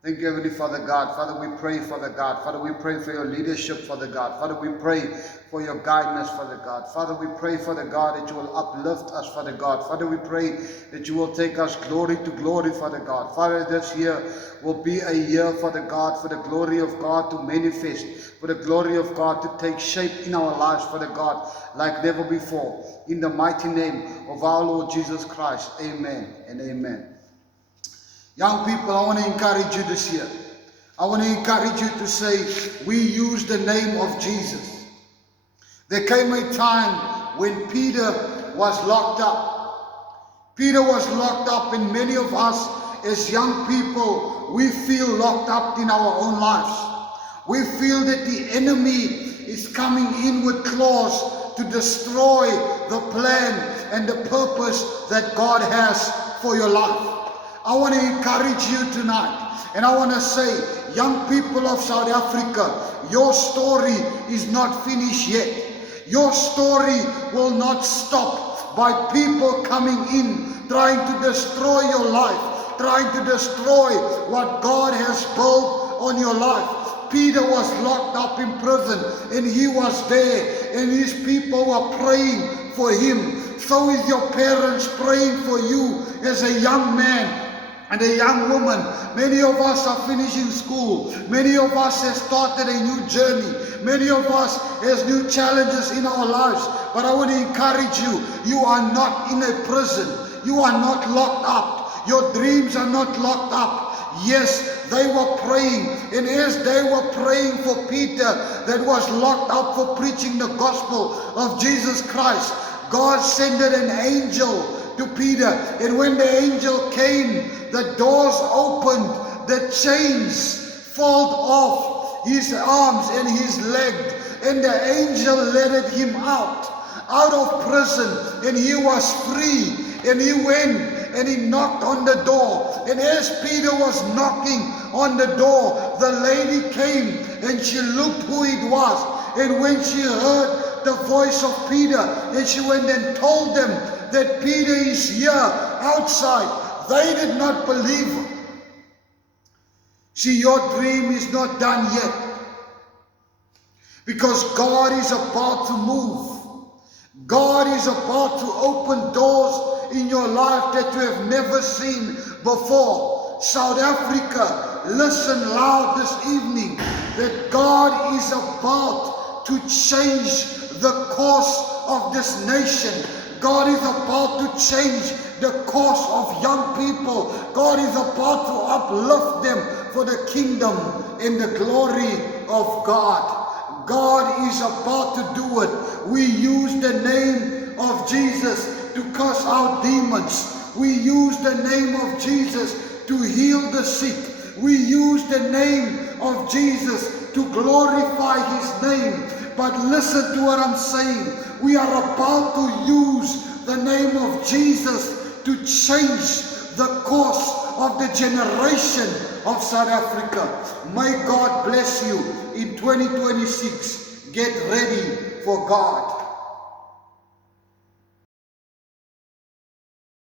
Thank you, Heavenly Father God. Father, we pray, Father God. Father, we pray for your leadership, Father God. Father, we pray for your guidance, Father God. Father, we pray, Father God, that you will uplift us, Father God. Father, we pray that you will take us glory to glory, Father God. Father, this year will be a year, Father God, for the glory of God to manifest, for the glory of God to take shape in our lives, Father God, like never before. In the mighty name of our Lord Jesus Christ, amen and amen. Young people, I want to encourage you this year. I want to encourage you to say, we use the name of Jesus. There came a time when Peter was locked up. Peter was locked up, and many of us as young people, we feel locked up in our own lives. We feel that the enemy is coming in with claws to destroy the plan and the purpose that God has for your life. I want to encourage you tonight, and I want to say, young people of South Africa, your story is not finished yet. Your story will not stop by people coming in, trying to destroy your life, trying to destroy what God has built on your life. Peter was locked up in prison, and he was there, and his people were praying for him. So is your parents praying for you as a young man and a young woman. Many of us are finishing school. Many of us have started a new journey. Many of us has new challenges in our lives. But I want to encourage you, you are not in a prison. You are not locked up. Your dreams are not locked up. Yes, they were praying, and as they were praying for Peter that was locked up for preaching the gospel of Jesus Christ, God sent an angel to Peter, and when the angel came, the doors opened, the chains fell off his arms and his leg, and the angel led him out of prison, and he was free. And he went and he knocked on the door, and as Peter was knocking on the door, the lady came and she looked who it was, and when she heard the voice of Peter, and she went and told them that Peter is here outside, they did not believe her. See, your dream is not done yet, because God is about to move. God is about to open doors in your life that you have never seen before. South Africa, listen loud this evening that God is about to change the course of this nation. God is about to change the course of young people. God is about to uplift them for the kingdom and the glory of God. God is about to do it. We use the name of Jesus to cast out demons. We use the name of Jesus to heal the sick. We use the name of Jesus to glorify his name. But listen to what I'm saying. We are about to use the name of Jesus to change the course of the generation of South Africa. May God bless you in 2026. Get ready for God.